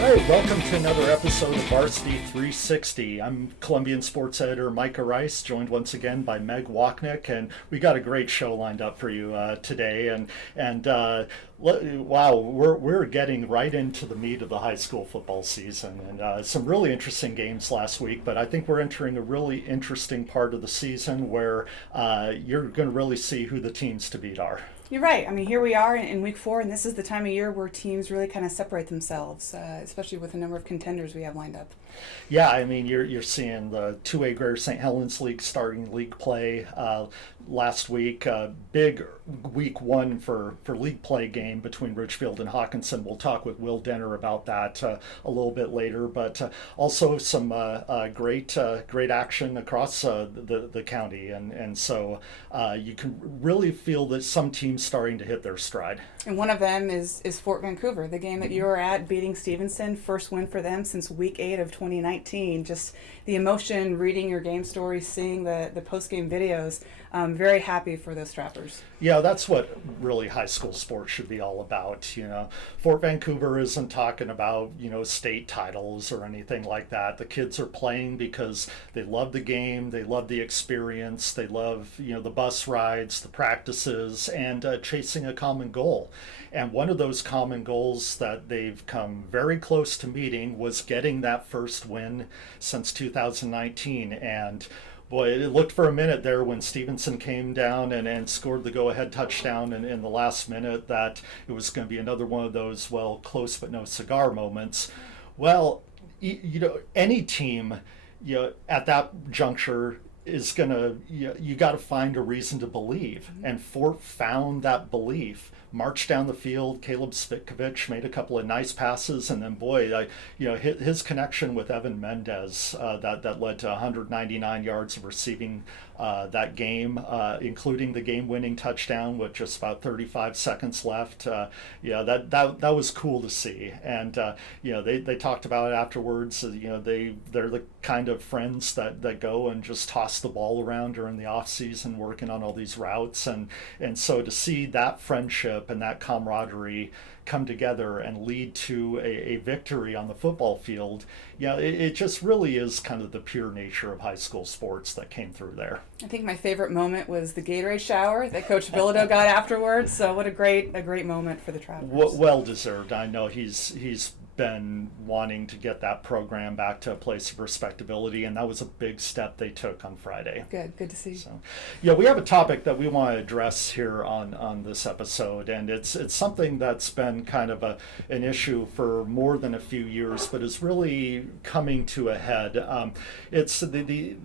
All right, welcome to another episode of Varsity360. I'm Columbian Sports Editor Micah Rice, joined once again by Meg Wochnick, and we got a great show lined up for you today. Wow, we're getting right into the meat of the high school football season, and some really interesting games last week. But I think we're entering a really interesting part of the season where you're going to really see who the teams to beat are. You're right. I mean, here we are in week 4, and this is the time of year where teams really kind of separate themselves, especially with the number of contenders we have lined up. Yeah, I mean, you're seeing the 2A Greater St. Helens League starting league play last week. Big week 1 for league play game between Ridgefield and Hawkinson. We'll talk with Will Denner about that a little bit later, but also some great action across the county, and so you can really feel that some teams starting to hit their stride. And one of them is Fort Vancouver, the game that you were at, beating Stevenson. First win for them since week 8 of 2019. Just the emotion, reading your game story, seeing the post-game videos. Very happy for those Strappers. Yeah, that's what really high school sports should be all about. You know, Fort Vancouver isn't talking about, state titles or anything like that. The kids are playing because they love the game, they love the experience, they love, the bus rides, the practices, and chasing a common goal. And one of those common goals that they've come very close to meeting was getting that first win since 2019. And boy, it looked for a minute there when Stevenson came down and scored the go-ahead touchdown in the last minute that it was going to be another one of those, close but no cigar moments. Well, any team, at that juncture is going to, you got to find a reason to believe. And Fort found that belief. Marched down the field. Caleb Svitkovich made a couple of nice passes, and then his connection with Evan Mendez that led to 199 yards of receiving that game, including the game-winning touchdown with just about 35 seconds left. That was cool to see, and they talked about it afterwards. They're the kind of friends that go and just toss the ball around during the off season, working on all these routes, and so to see that friendship and that camaraderie come together and lead to a victory on the football field, it just really is kind of the pure nature of high school sports that came through there. I think my favorite moment was the Gatorade shower that Coach Bilodeau got afterwards. So what a great moment for the Travelers. Well deserved. I know he's been wanting to get that program back to a place of respectability, and that was a big step they took on Friday. Good to see. So, we have a topic that we want to address here on this episode, and it's something that's been kind of an issue for more than a few years, but is really coming to a head. It's the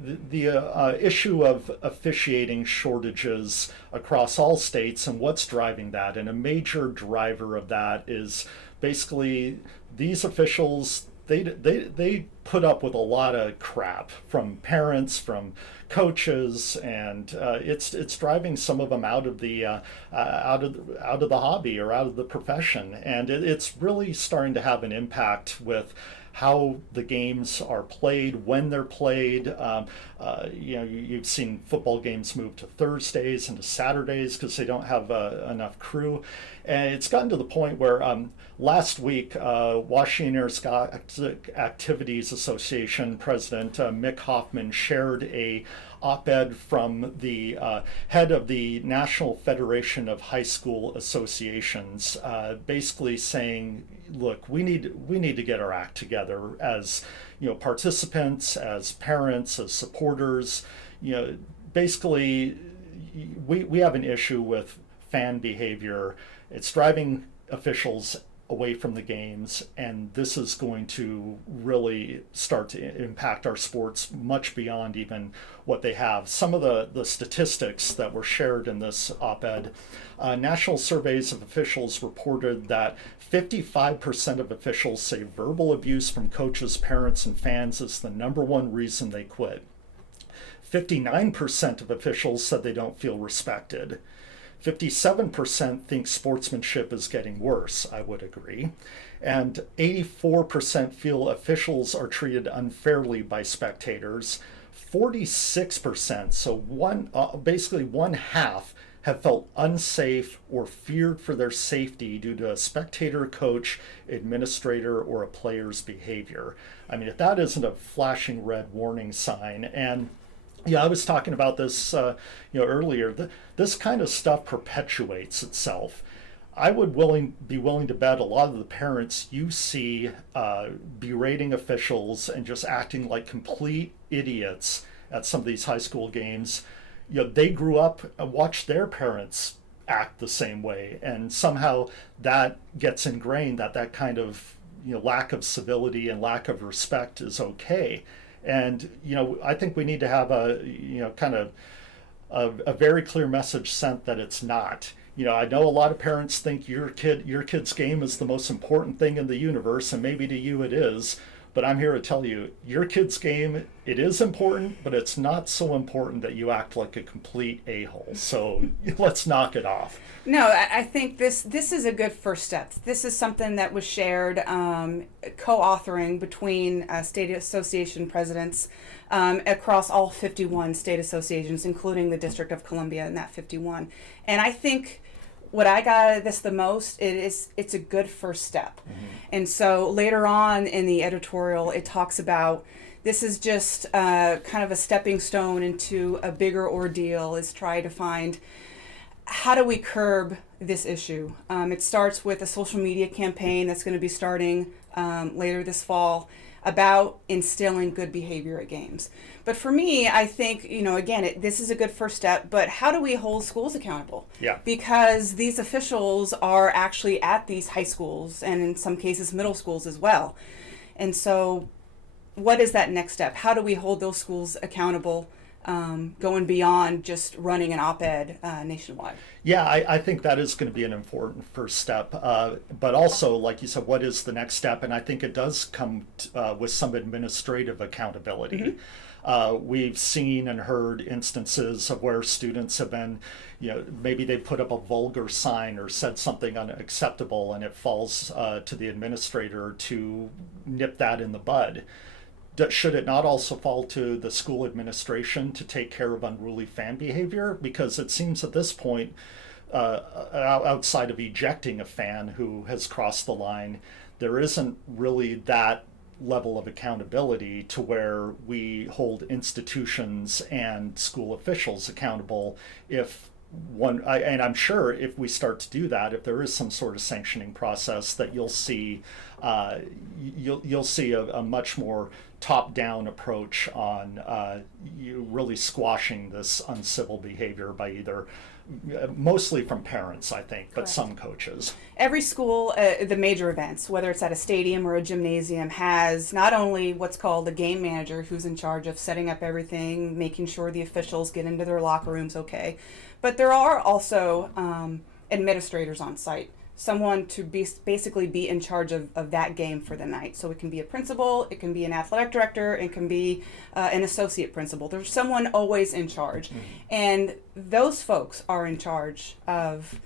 issue of officiating shortages across all states, and what's driving that. And a major driver of that is basically these officials, they put up with a lot of crap from parents, from coaches, and it's driving some of them out of the hobby or out of the profession, and it's really starting to have an impact with how the games are played, when they're played. You've seen football games move to Thursdays and to Saturdays because they don't have enough crew. And it's gotten to the point where last week, Washington Air Scholastic Activities Association President Mick Hoffman shared a op-ed from the head of the National Federation of High School Associations, basically saying, look, we need to get our act together as participants, as parents, as supporters. Basically, we have an issue with fan behavior. It's driving officials away from the games, and this is going to really start to impact our sports much beyond even what they have. Some of the statistics that were shared in this op-ed, national surveys of officials reported that 55% of officials say verbal abuse from coaches, parents, and fans is the number one reason they quit. 59% of officials said they don't feel respected. 57% think sportsmanship is getting worse. I would agree. And 84% feel officials are treated unfairly by spectators. 46%, so basically one half, have felt unsafe or feared for their safety due to a spectator, coach, administrator, or a player's behavior. I mean, if that isn't a flashing red warning sign. And yeah, I was talking about this earlier. This kind of stuff perpetuates itself. I would be willing to bet a lot of the parents you see berating officials and just acting like complete idiots at some of these high school games. They grew up and watched their parents act the same way, and somehow that gets ingrained that kind of lack of civility and lack of respect is okay. And I think we need to have a very clear message sent that it's not. I know a lot of parents think your kid's game is the most important thing in the universe, and maybe to you it is. But I'm here to tell you, your kid's game, it is important, but it's not so important that you act like a complete a-hole. So let's knock it off. No, I think this is a good first step. This is something that was shared, co-authoring between state association presidents across all 51 state associations, including the District of Columbia in that 51. And I think what I got out of this the most is it's a good first step. Mm-hmm. And so later on in the editorial, it talks about this is just kind of a stepping stone into a bigger ordeal, is try to find how do we curb this issue. It starts with a social media campaign that's going to be starting later this fall about instilling good behavior at games. But for me, I think, again, this is a good first step, but how do we hold schools accountable? Yeah. Because these officials are actually at these high schools and in some cases middle schools as well. And so what is that next step? How do we hold those schools accountable, going beyond just running an op-ed nationwide? Yeah, I think that is going to be an important first step. But also, like you said, what is the next step? And I think it does come with some administrative accountability. Mm-hmm. We've seen and heard instances of where students have been, maybe they put up a vulgar sign or said something unacceptable, and it falls to the administrator to nip that in the bud. Should it not also fall to the school administration to take care of unruly fan behavior? Because it seems at this point, outside of ejecting a fan who has crossed the line, there isn't really that level of accountability to where we hold institutions and school officials accountable if and I'm sure if we start to do that, if there is some sort of sanctioning process, that you'll see you'll see a much more top-down approach on you really squashing this uncivil behavior by either mostly from parents, I think, but some coaches. Every school, the major events, whether it's at a stadium or a gymnasium, has not only what's called a game manager who's in charge of setting up everything, making sure the officials get into their locker rooms okay, but there are also administrators on site, someone to basically be in charge of that game for the night. So it can be a principal, it can be an athletic director, it can be an associate principal. There's someone always in charge. Mm-hmm. And those folks are in charge of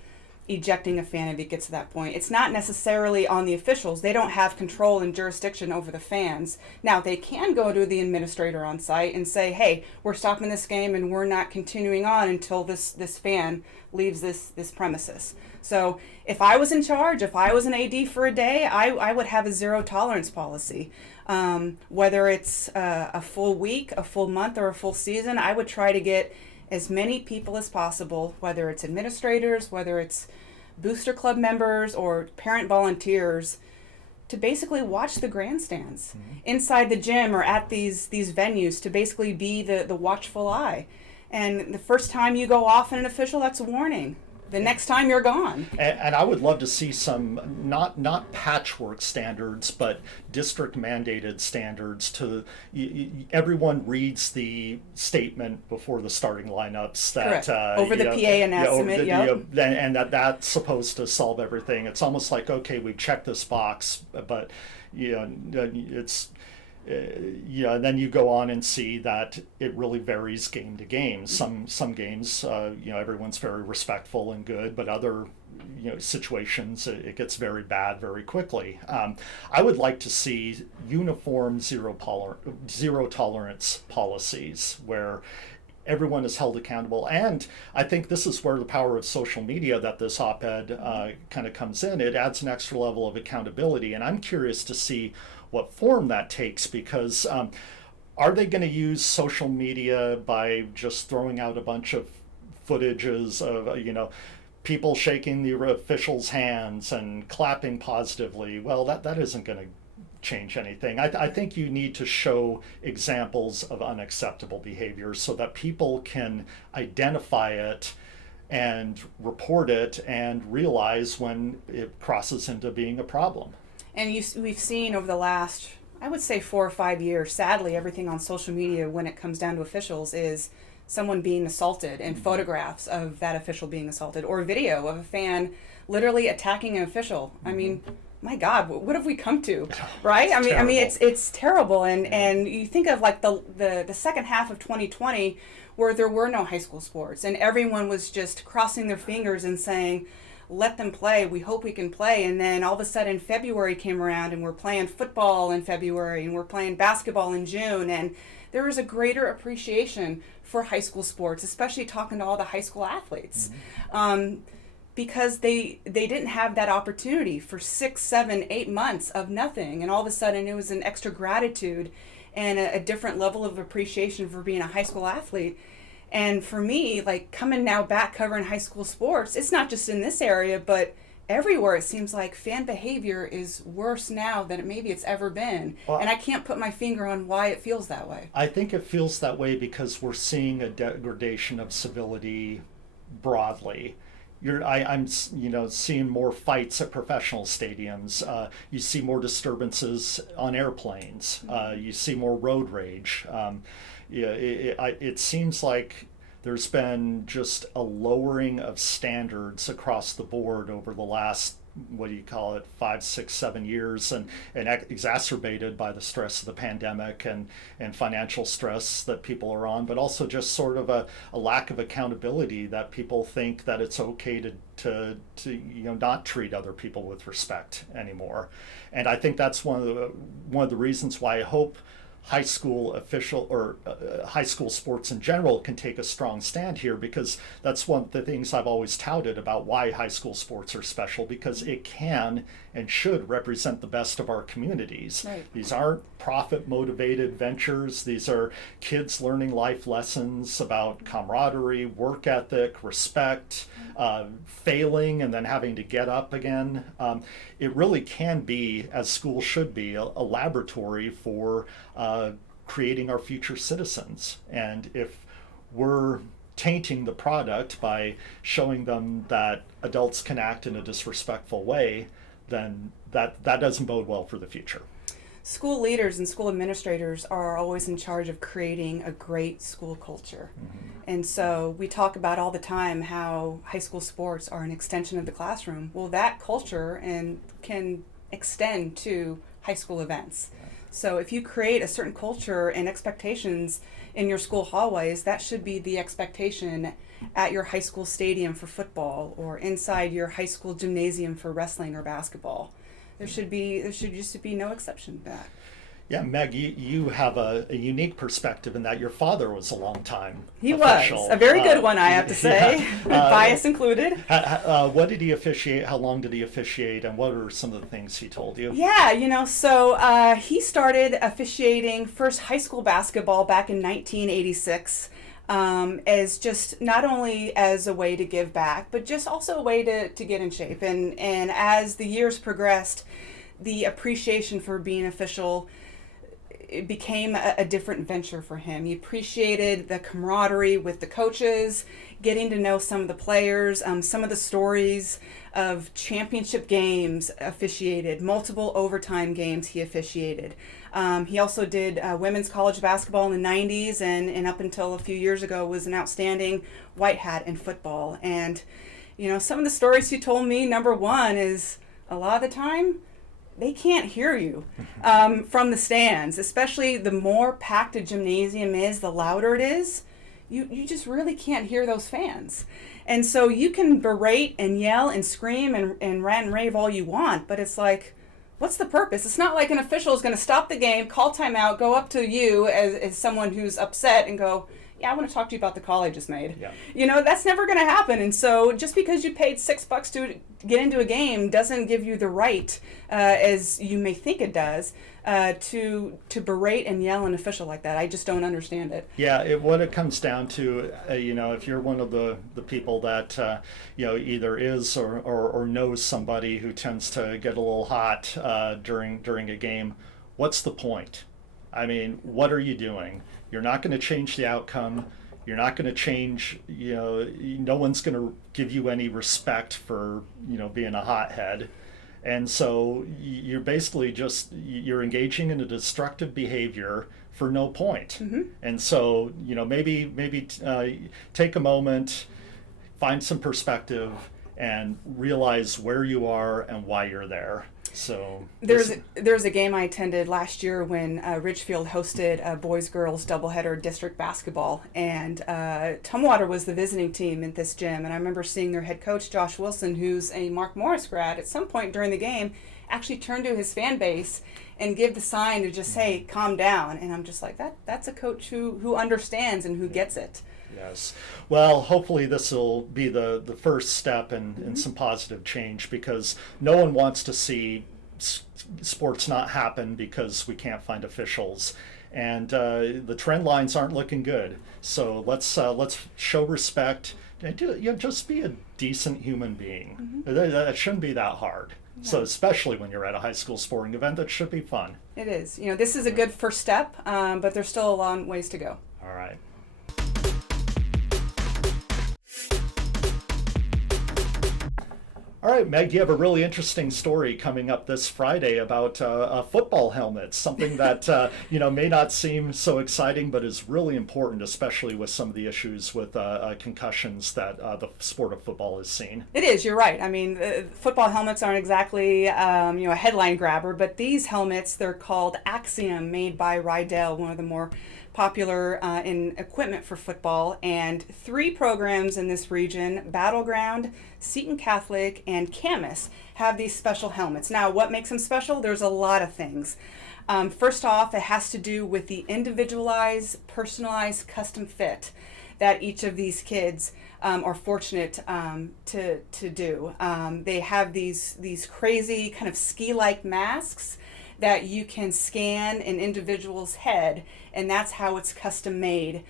ejecting a fan if it gets to that point. It's not necessarily on the officials. They don't have control and jurisdiction over the fans. Now, they can go to the administrator on site and say, hey, we're stopping this game and we're not continuing on until this fan leaves this premises. So if I was in charge, if I was an AD for a day, I would have a zero tolerance policy. Whether it's a full week, a full month, or a full season, I would try to get as many people as possible, whether it's administrators, whether it's booster club members or parent volunteers, to basically watch the grandstands inside the gym or at these venues, to basically be the watchful eye. And the first time you go off in an official, that's a warning. The next time you're gone. And I would love to see some not patchwork standards, but district mandated standards. To everyone reads the statement before the starting lineups that over the PA announcement, and that's supposed to solve everything. It's almost like, okay, we've checked this box, but it's. And then you go on and see that it really varies game to game. Some games, everyone's very respectful and good, but other situations it gets very bad very quickly. I would like to see uniform zero tolerance policies where everyone is held accountable. And I think this is where the power of social media that this op-ed kind of comes in. It adds an extra level of accountability. And I'm curious to see what form that takes, because are they going to use social media by just throwing out a bunch of footages of, people shaking the officials' hands and clapping positively? Well, that isn't going to change anything. I think you need to show examples of unacceptable behavior so that people can identify it and report it and realize when it crosses into being a problem. And we've seen over the last, I would say, 4 or 5 years, sadly, everything on social media when it comes down to officials is someone being assaulted, and photographs of that official being assaulted, or video of a fan literally attacking an official. I mean, my God, what have we come to, right? I mean, it's terrible. And you think of like the second half of 2020, where there were no high school sports, and everyone was just crossing their fingers and saying, let them play, we hope we can play. And then all of a sudden February came around, and we're playing football in February, and we're playing basketball in June, and there was a greater appreciation for high school sports, especially talking to all the high school athletes. Because they didn't have that opportunity for 6, 7, 8 months of nothing, and all of a sudden it was an extra gratitude and a different level of appreciation for being a high school athlete. And for me, like, coming now back covering high school sports, it's not just in this area, but everywhere it seems like fan behavior is worse now than maybe it's ever been. Well, and I can't put my finger on why it feels that way. I think it feels that way because we're seeing a degradation of civility broadly. I'm seeing more fights at professional stadiums. You see more disturbances on airplanes. You see more road rage. It seems like there's been just a lowering of standards across the board over the last, 5, 6, 7 years, and exacerbated by the stress of the pandemic and financial stress that people are on, but also just sort of a lack of accountability, that people think that it's okay to not treat other people with respect anymore. And I think that's one of the reasons why I hope high school high school sports in general can take a strong stand here, because that's one of the things I've always touted about why high school sports are special, because it can and should represent the best of our communities. Right. These aren't profit motivated ventures. These are kids learning life lessons about camaraderie, work ethic, respect, failing and then having to get up again. It really can be, as schools should be, a laboratory for creating our future citizens. And if we're tainting the product by showing them that adults can act in a disrespectful way, then that doesn't bode well for the future. School leaders and school administrators are always in charge of creating a great school culture. And so we talk about all the time how high school sports are an extension of the classroom. Well, that culture can extend to high school events. So if you create a certain culture and expectations in your school hallways, that should be the expectation at your high school stadium for football, or inside your high school gymnasium for wrestling or basketball. There should just be no exception to that. Yeah, Meg, you have a unique perspective in that your father was a long time He official. was a very good one, I have to say, bias included. What did he officiate? How long did he officiate? And what are some of the things he told you? Yeah, so he started officiating first high school basketball back in 1986 as just not only as a way to give back, but just also a way to get in shape. And as the years progressed, the appreciation for being official, it became a different venture for him. He appreciated the camaraderie with the coaches, getting to know some of the players, some of the stories of championship games officiated, multiple overtime games he officiated. He also did women's college basketball in the 90s, and up until a few years ago was an outstanding white hat in football. And, some of the stories he told me, number one is a lot of the time, they can't hear you from the stands, especially the more packed a gymnasium is, the louder it is. You just really can't hear those fans. And so you can berate and yell and scream and rant and rave all you want, but it's like, what's the purpose? It's not like an official is going to stop the game, call timeout, go up to you as someone who's upset and go, yeah, I want to talk to you about the call I just made. Yeah. You know, that's never going to happen. And so just because you paid $6 to get into a game doesn't give you the right, as you may think it does, to berate and yell an official like that. I just don't understand it. Yeah, what it comes down to, if you're one of the people that, either is or knows somebody who tends to get a little hot during a game, what's the point? I mean, what are you doing? You're not going to change the outcome. You're not going to change, no one's going to give you any respect for, being a hothead. And so you're basically you're engaging in a destructive behavior for no point. Mm-hmm. And so, maybe take a moment, find some perspective, and realize where you are and why you're there. So there's a game I attended last year when Ridgefield hosted a boys-girls doubleheader district basketball, and Tumwater was the visiting team at this gym. And I remember seeing their head coach Josh Wilson, who's a Mark Morris grad, at some point during the game actually turn to his fan base and give the sign to just say, calm down. And I'm just like, that's a coach who understands and who gets it. Yes. Well, hopefully this will be the first step in some positive change, because no one wants to see sports not happen because we can't find officials. And the trend lines aren't looking good. So let's show respect and just be a decent human being. Mm-hmm. That shouldn't be that hard. No. So especially when you're at a high school sporting event, that should be fun. It is. This is a good first step, but there's still a long ways to go. All right. All right, Meg, you have a really interesting story coming up this Friday about football helmets, something that may not seem so exciting, but is really important, especially with some of the issues with concussions that the sport of football has seen. It is, you're right. I mean, football helmets aren't exactly a headline grabber, but these helmets, they're called Axiom, made by Rydell, one of the more popular in equipment for football, and 3 programs in this region, Battleground, Seton Catholic, and Camas, have these special helmets. Now, what makes them special? There's a lot of things. First off, it has to do with the individualized, personalized, custom fit that each of these kids are fortunate to do. They have these crazy kind of ski-like masks that you can scan an individual's head, and that's how it's custom made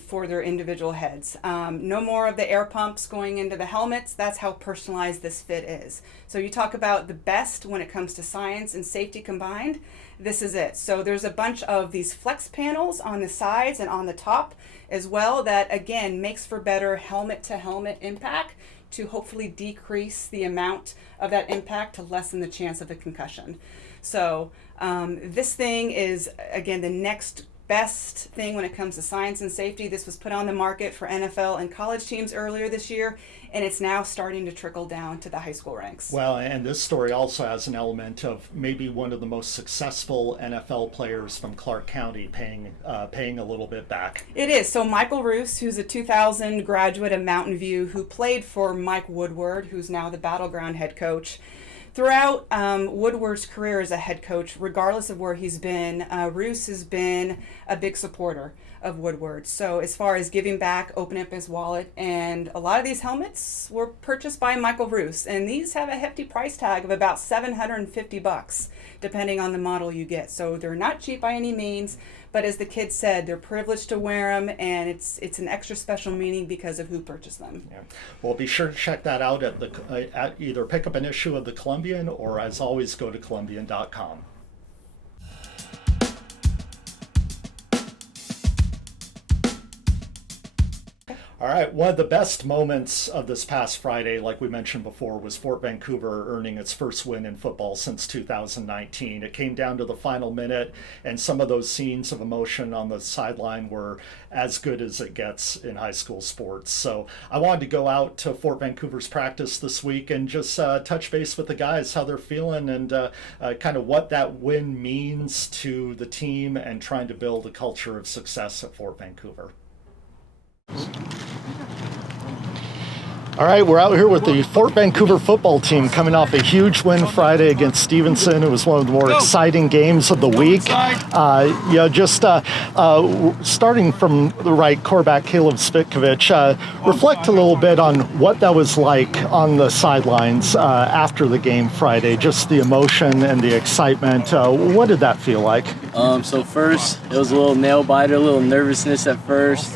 for their individual heads. No more of the air pumps going into the helmets. That's how personalized this fit is. So you talk about the best when it comes to science and safety combined, this is it. So there's a bunch of these flex panels on the sides and on the top as well that, again, makes for better helmet-to-helmet impact to hopefully decrease the amount of that impact to lessen the chance of a concussion. So this thing is, again, the next best thing when it comes to science and safety. This was put on the market for NFL and college teams earlier this year, and it's now starting to trickle down to the high school ranks. Well, and this story also has an element of maybe one of the most successful NFL players from Clark County paying a little bit back. It is. So Michael Roos, who's a 2000 graduate of Mountain View, who played for Mike Woodward, who's now the Battleground head coach. Throughout Woodward's career as a head coach, regardless of where he's been, Roos has been a big supporter of Woodward. So as far as giving back, opening up his wallet, and a lot of these helmets were purchased by Michael Roos, and these have a hefty price tag of about $750, depending on the model you get. So they're not cheap by any means, but as the kids said, they're privileged to wear them, and it's an extra special meaning because of who purchased them. Yeah. Well, be sure to check that out at either pick up an issue of the Columbian, or as always, go to Columbian.com. All right, one of the best moments of this past Friday, like we mentioned before, was Fort Vancouver earning its first win in football since 2019. It came down to the final minute, and some of those scenes of emotion on the sideline were as good as it gets in high school sports. So I wanted to go out to Fort Vancouver's practice this week and just touch base with the guys, how they're feeling, and kind of what that win means to the team and trying to build a culture of success at Fort Vancouver. All right, we're out here with the Fort Vancouver football team coming off a huge win Friday against Stevenson. It was one of the more exciting games of the week. Starting from the right, quarterback Caleb Spitkovich, reflect a little bit on what that was like on the sidelines after the game Friday, just the emotion and the excitement. What did that feel like? So first, it was a little nail biter, a little nervousness at first.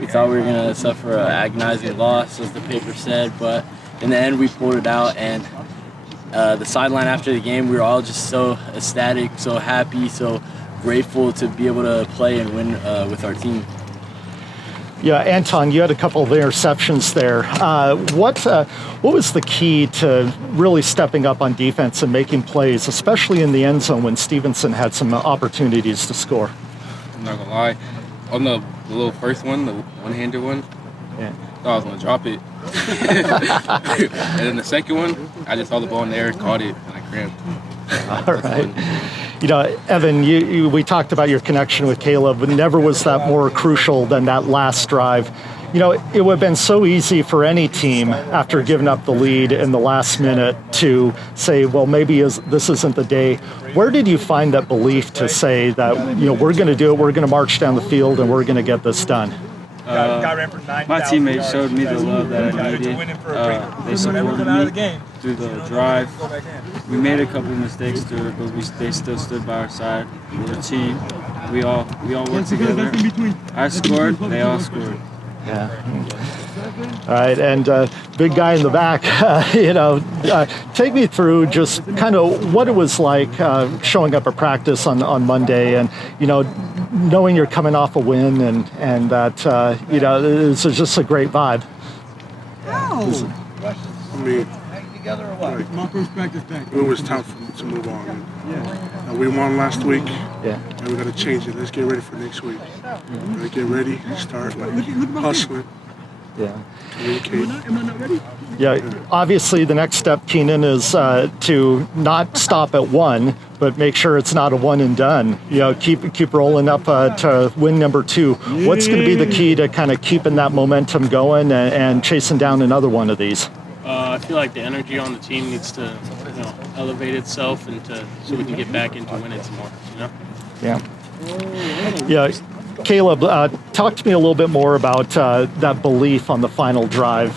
We thought we were going to suffer an agonizing loss, as the paper said, but in the end we pulled it out, and the sideline after the game, we were all just so ecstatic, so happy, so grateful to be able to play and win with our team. Yeah, Anton, you had a couple of interceptions there. What was the key to really stepping up on defense and making plays, especially in the end zone when Stevenson had some opportunities to score? I'm not going to lie. On the little first one, the one-handed one, yeah. Thought I was going to drop it. And then the second one, I just saw the ball in the air, caught it, and I cramped. All right. Evan, we talked about your connection with Caleb, but never was that more crucial than that last drive. It would have been so easy for any team after giving up the lead in the last minute to say, well, maybe this isn't the day. Where did you find that belief to say that, we're going to do it, we're going to march down the field, and we're going to get this done? My teammates showed me the love that I needed. They supported me through the drive. We made a couple of mistakes through it, but they still stood by our side. We're a team. We all worked together. I scored, they all scored. Yeah. All right, and big guy in the back, take me through just kind of what it was like showing up at practice on Monday, and knowing you're coming off a win, and that it's just a great vibe. It was tough to move on. We won last week. Yeah. And we got to change it. Let's get ready for next week. Get ready, start hustling. Yeah. Communicate. Yeah. Obviously, the next step, Keenan, is to not stop at one, but make sure it's not a one and done. Keep rolling up to win number 2. What's going to be the key to kind of keeping that momentum going and chasing down another one of these? I feel like the energy on the team needs to, elevate itself so we can get back into winning some more. Yeah. Yeah. Caleb, talk to me a little bit more about that belief on the final drive.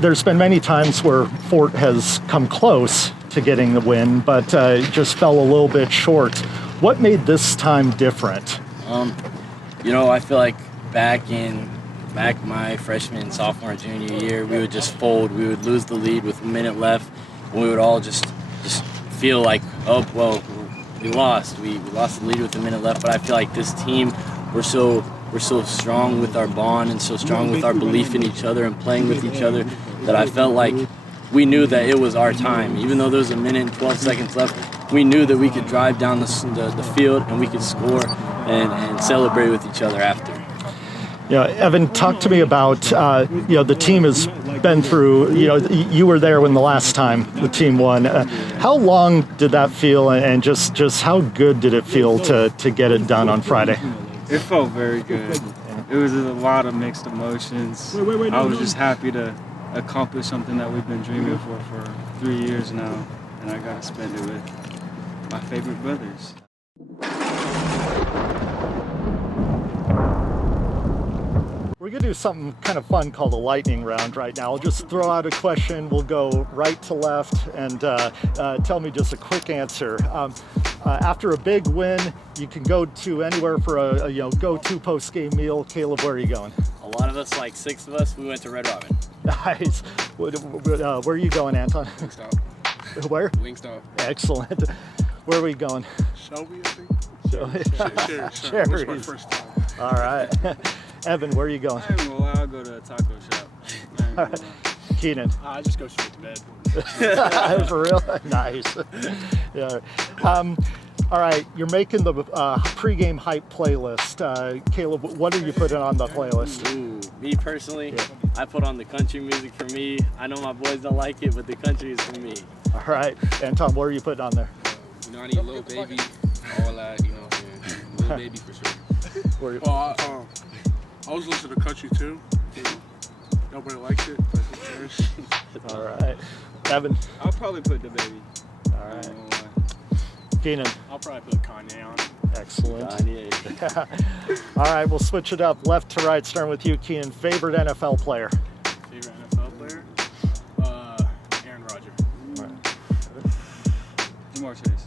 There's been many times where Fort has come close to getting the win, but just fell a little bit short. What made this time different? I feel like back my freshman, sophomore, junior year, we would just fold. We would lose the lead with a minute left. And we would all just feel like, oh, well, we lost. We lost the lead with a minute left. But I feel like this team, we're so strong with our bond and so strong with our belief in each other and playing with each other that I felt like we knew that it was our time. Even though there was a minute and 12 seconds left, we knew that we could drive down the field and we could score and celebrate with each other after. Evan, talk to me about, the team has been through, you were there when the last time the team won. How long did that feel, and just how good did it feel to get it done on Friday? It felt very good. It was a lot of mixed emotions. I was just happy to accomplish something that we've been dreaming for 3 years now, and I got to spend it with my favorite brothers. We're going to do something kind of fun called a lightning round right now. I'll just throw out a question. We'll go right to left, and tell me just a quick answer. After a big win, you can go to anywhere for a go-to post-game meal. Caleb, where are you going? A lot of us, like 6 of us, we went to Red Robin. Nice. Where are you going, Anton? Wingstop. Where? Wingstop. Excellent. Where are we going? Shelby, I think. Sherry. That's my first time. All right. Evan, where are you going? I'll go to a taco shop. All right. Keenan. I just go straight to bed. For real? Nice. Yeah. All right, you're making the pregame hype playlist. Caleb, what are you putting on the playlist? Ooh, me personally, I put on the country music for me. I know my boys don't like it, but the country is for me. All right. Anton, what are you putting on there? I need Lil Baby, all that, Lil Baby for sure. I was listening to country too. Nobody likes it, but who cares? All right. Evan. I'll probably put the baby. All right. Keenan. I'll probably put Kanye on. Excellent. All right, we'll switch it up left to right, starting with you, Keenan. Favorite NFL player? Favorite NFL player? Aaron Rodgers. All right. Jamar Chase.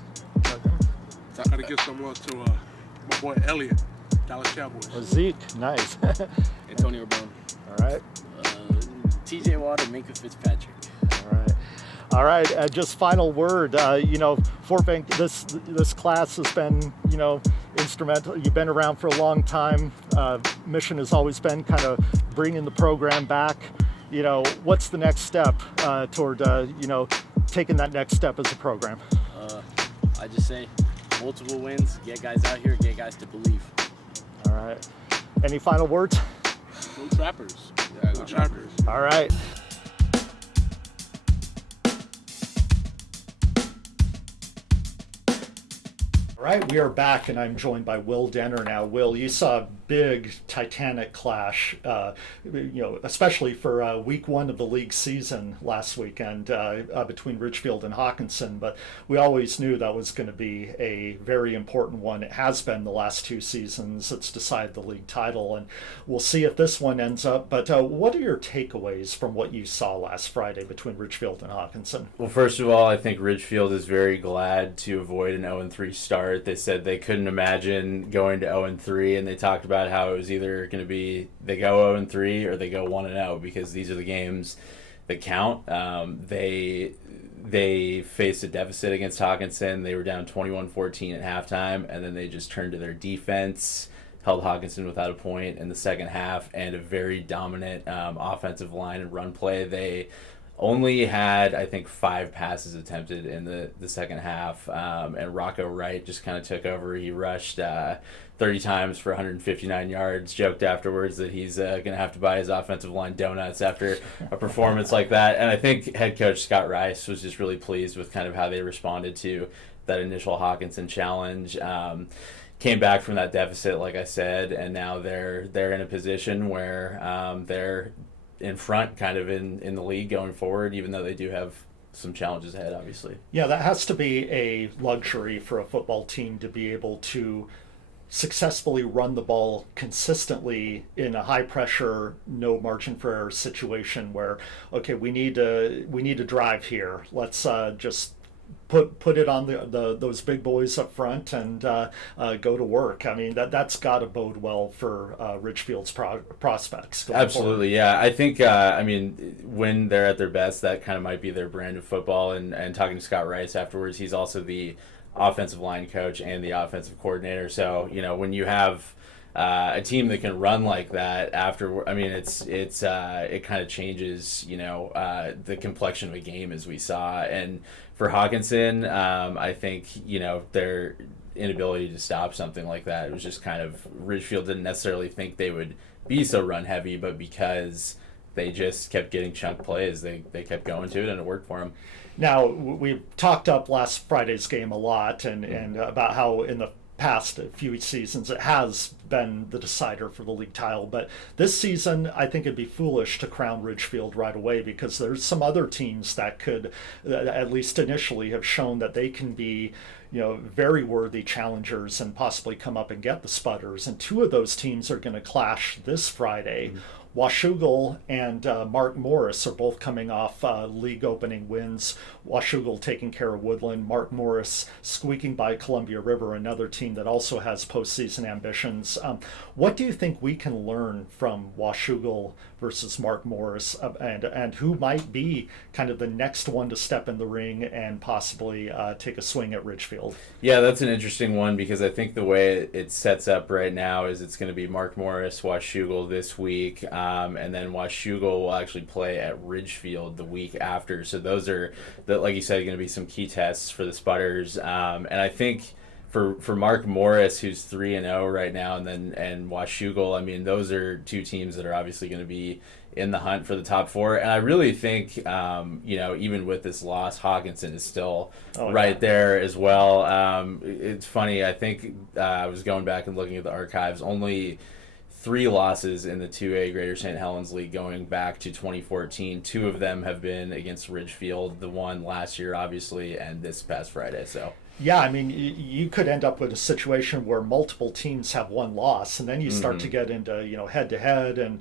I gotta give some love to my boy Elliott, Dallas Cowboys. Zeke, nice. Antonio Brown. All right. TJ Watt or Micah Fitzpatrick. All right. All right. Just final word. Fort Vancouver. This class has been, instrumental. You've been around for a long time. Mission has always been kind of bringing the program back. What's the next step toward, taking that next step as a program? I just say multiple wins, get guys out here, get guys to believe. All right. Any final words? Go Trappers. Yeah, go Trappers. All right. All right, we are back, and I'm joined by Will Denner now. Will, you saw a big Titanic clash, especially for week one of the league season last weekend between Ridgefield and Hawkinson. But we always knew that was going to be a very important one. It has been the last two seasons. It's decided the league title, and we'll see if this one ends up. But what are your takeaways from what you saw last Friday between Ridgefield and Hawkinson? Well, first of all, I think Ridgefield is very glad to avoid an 0-3 start. They said they couldn't imagine going to 0-3, and they talked about how it was either going to be they go 0-3 or they go 1-0 because these are the games that count. They faced a deficit against Hawkinson. They were down 21-14 at halftime, and then they just turned to their defense, held Hawkinson without a point in the second half, and a very dominant offensive line and run play. They only had, I think, 5 passes attempted in the second half, and Rocco Wright just kind of took over. He rushed 30 times for 159 yards, joked afterwards that he's going to have to buy his offensive line donuts after a performance like that. And I think head coach Scott Rice was just really pleased with kind of how they responded to that initial Hawkinson challenge. Came back from that deficit, like I said, and now they're in a position where they're in front kind of in the league going forward, even though they do have some challenges ahead, obviously. Yeah, that has to be a luxury for a football team to be able to successfully run the ball consistently in a high pressure, no margin for error situation where, okay, we need to drive here. Let's just put it on those big boys up front and go to work. I mean, that's got to bode well for Ridgefield's prospects. Absolutely, forward. Yeah. I think, when they're at their best, that kind of might be their brand of football. And talking to Scott Rice afterwards, he's also the offensive line coach and the offensive coordinator. So, when you have a team that can run like that after, it kind of changes, the complexion of a game as we saw. And for Hawkinson, I think, their inability to stop something like that, it was just kind of, Ridgefield didn't necessarily think they would be so run heavy, but because they just kept getting chunk plays, they kept going to it and it worked for them. Now, we talked up last Friday's game a lot and about how in the past few seasons it has been the decider for the league title, but this season I think it'd be foolish to crown Ridgefield right away because there's some other teams that could, at least initially, have shown that they can be very worthy challengers and possibly come up and get the Spudders, and 2 of those teams are going to clash this Friday. Mm-hmm. Washougal and Mark Morris are both coming off league opening wins. Washougal taking care of Woodland, Mark Morris squeaking by Columbia River, another team that also has postseason ambitions. What do you think we can learn from Washougal versus Mark Morris, and who might be kind of the next one to step in the ring and possibly take a swing at Ridgefield? Yeah, that's an interesting one because I think the way it sets up right now is it's going to be Mark Morris, Washougal this week, and then Washougal will actually play at Ridgefield the week after. So those are, like you said, going to be some key tests for the Spudders. And I think for Mark Morris, who's 3-0 right now, and Washougal, those are 2 teams that are obviously going to be in the hunt for the top 4. And I really think, even with this loss, Hawkinson is still right there as well. It's funny, I think I was going back and looking at the archives. Only 3 losses in the 2A Greater St. Helens League going back to 2014. 2 of them have been against Ridgefield, the one last year, obviously, and this past Friday. So. Yeah, I mean, you could end up with a situation where multiple teams have one loss, and then you start to get into, head-to-head and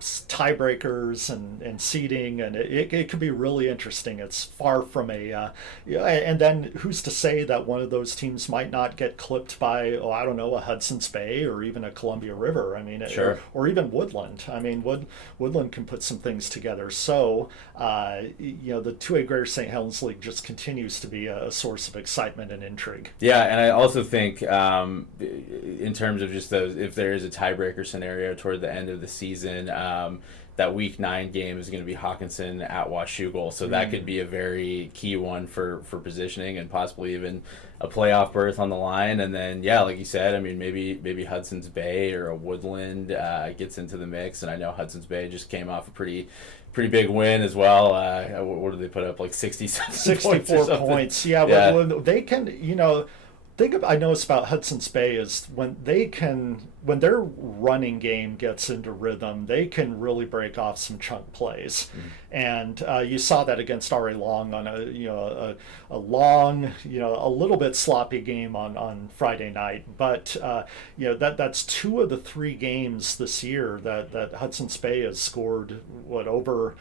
tiebreakers and seeding, and it could be really interesting. It's far from and then who's to say that one of those teams might not get clipped by, a Hudson's Bay or even a Columbia River. I mean, sure. or even Woodland. I mean, Woodland can put some things together. So, the 2A Greater St. Helens League just continues to be a source of excitement and intrigue. Yeah, and I also think in terms of just those, if there is a tiebreaker scenario toward the end of the season, that Week 9 game is going to be Hawkinson at Washougal, so that could be a very key one for positioning and possibly even a playoff berth on the line. And then, yeah, like you said, I mean, maybe Hudson's Bay or a Woodland gets into the mix, and I know Hudson's Bay just came off a pretty big win as well. What did they put up, like 64 points? Yeah, yeah. Well, they can, I notice about Hudson's Bay is when their running game gets into rhythm, they can really break off some chunk plays. And you saw that against RA Long on a long, a little bit sloppy game on Friday night. But that's 2 of the 3 games this year that Hudson's Bay has scored over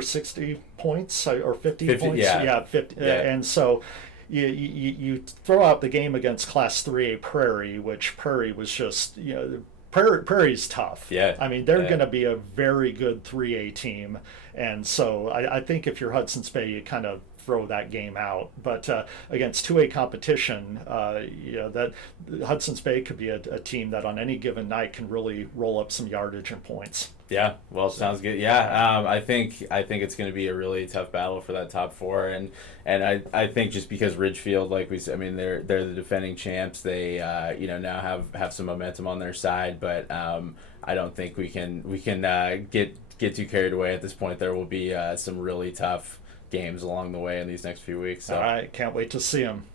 60 points or 50 points. Yeah. 50. Yeah. And so you throw out the game against Class 3A Prairie, which Prairie was just, Prairie's tough. Yeah. I mean, they're going to be a very good 3A team. And so I think if you're Hudson's Bay, you kind of throw that game out. But against 2A competition, that Hudson's Bay could be a team that on any given night can really roll up some yardage and points. Yeah, well, sounds good. Yeah, I think it's going to be a really tough battle for that top 4, and I think just because Ridgefield, like we said, I mean they're the defending champs. They now have some momentum on their side, but I don't think we can get too carried away at this point. There will be some really tough games along the way in these next few weeks. So. All right, can't wait to see them.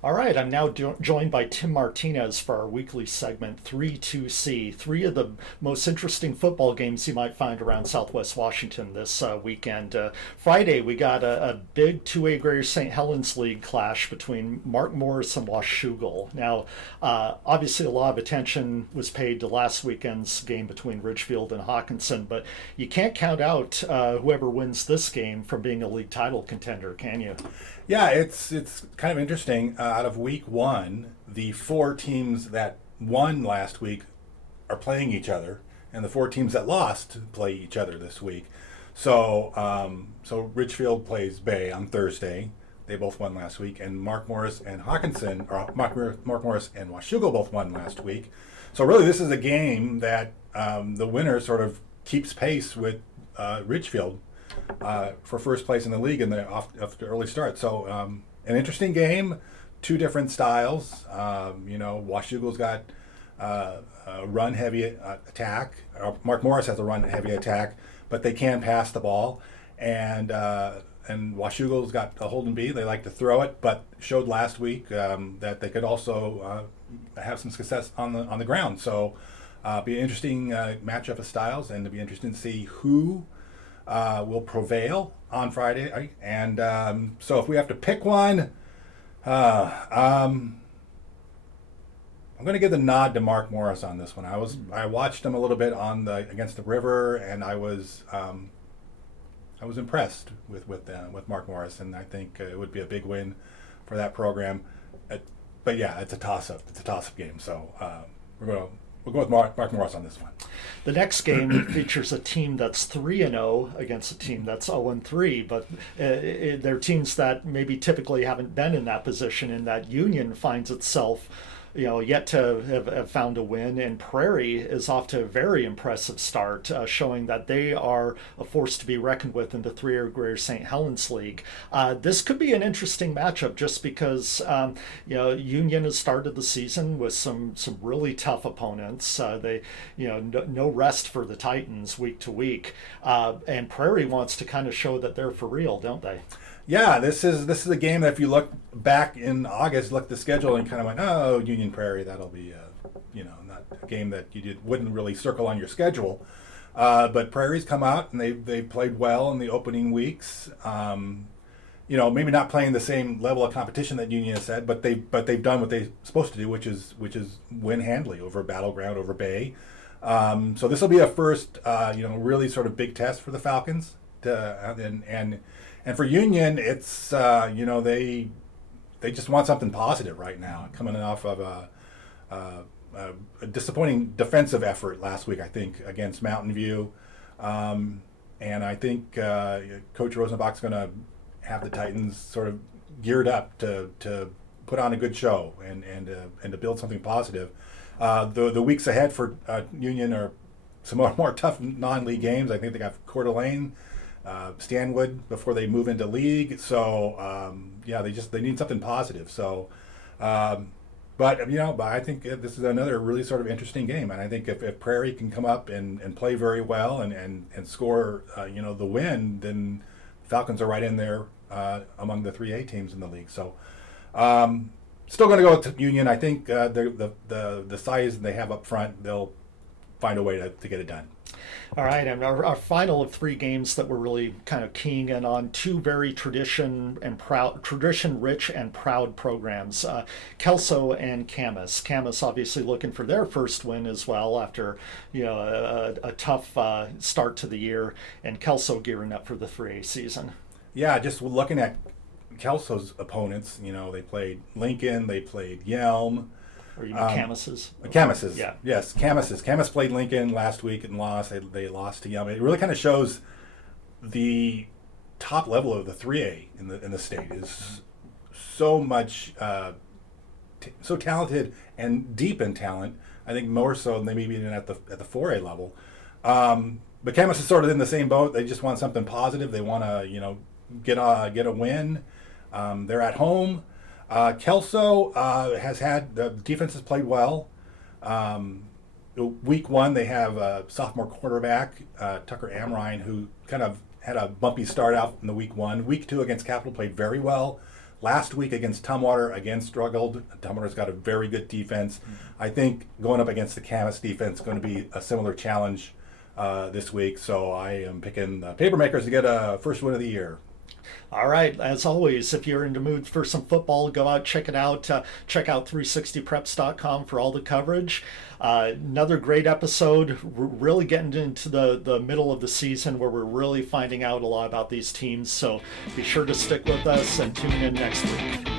All right, I'm now joined by Tim Martinez for our weekly segment 3-2C, 3 of the most interesting football games you might find around Southwest Washington this weekend. Friday, we got a big 2A Greater St. Helens League clash between Mark Morris and Washougal. Now, obviously a lot of attention was paid to last weekend's game between Ridgefield and Hawkinson, but you can't count out whoever wins this game from being a league title contender, can you? Yeah, it's kind of interesting. Out of Week 1, the 4 teams that won last week are playing each other, and the 4 teams that lost play each other this week. So Ridgefield plays Bay on Thursday. They both won last week, and Mark Morris and Hawkinson, or Mark Morris and Washougal both won last week. So really, this is a game that the winner sort of keeps pace with Ridgefield for first place in the league in after early start. So an interesting game, 2 different styles. Washougal's got a run-heavy attack. Mark Morris has a run-heavy attack, but they can pass the ball. And Washougal's got a hold and be. They like to throw it, but showed last week that they could also have some success on the ground. So be an interesting matchup of styles, and it'll be interesting to see who will prevail on Friday. And so if we have to pick one, I'm going to give the nod to Mark Morris on this one. I watched him a little bit against the River, and I was impressed with Mark Morris, and I think it would be a big win for that program. But yeah, it's a toss-up. It's a toss-up game. So we'll go with Mark Morris on this one. The next game features a team that's 3-0 against a team that's 0-3, but they're teams that maybe typically haven't been in that position, and that Union finds itself yet to have found a win, and Prairie is off to a very impressive start, showing that they are a force to be reckoned with in the 3A Greater St. Helens League. This could be an interesting matchup just because Union has started the season with some really tough opponents. They no rest for the Titans week to week, and Prairie wants to kind of show that they're for real, don't they? Yeah, this is a game that if you look back in August, look at the schedule and kind of went, oh, Union Prairie, that'll be not a game that wouldn't really circle on your schedule. But Prairie's come out and they played well in the opening weeks. Maybe not playing the same level of competition that Union has said, but they've done what they're supposed to do, which is win handily over Battleground, over Bay. So this will be a first, really sort of big test for the Falcons. And for Union, it's they just want something positive right now, coming off of a disappointing defensive effort last week, I think, against Mountain View, and I think Coach Rosenbach's going to have the Titans sort of geared up to put on a good show and to build something positive. The weeks ahead for Union are some more tough non-league games. I think they got Coeur d'Alene, Stanwood before they move into league. So they need something positive. So, but I think this is another really sort of interesting game. And I think if Prairie can come up and play very well and score the win, then Falcons are right in there among the 3A teams in the league. So. Still going to go with Union. I think the size they have up front, they'll find a way to get it done. All right, and our final of 3 games that we're really kind of keying in on, 2 very tradition-rich and proud programs, Kelso and Camas. Camas obviously looking for their first win as well after a tough start to the year, and Kelso gearing up for the 3A season. Yeah, just looking at Kelso's opponents, they played Lincoln, they played Yelm. Or you mean Camas's? Camas's, yeah. Yes, Camas's. Camas played Lincoln last week and lost. They lost to Yelm. It really kind of shows the top level of the 3A in the state is so much, so talented and deep in talent. I think more so than they maybe even at the 4A level. But Camas is sort of in the same boat. They just want something positive. They want to, get a win. They're at home. Kelso has had the defense has played well. Week 1 they have a sophomore quarterback Tucker Amrine, who kind of had a bumpy start out in the week 1. Week 2 against Capital played very well. Last week against Tumwater struggled. Tumwater's got a very good defense. I think going up against the Camas defense is going to be a similar challenge this week. So I am picking the Papermakers to get a first win of the year. All right, as always, if you're in the mood for some football, go out, check it out. Check out 360preps.com for all the coverage. Another great episode. We're really getting into the middle of the season where we're really finding out a lot about these teams. So be sure to stick with us and tune in next week.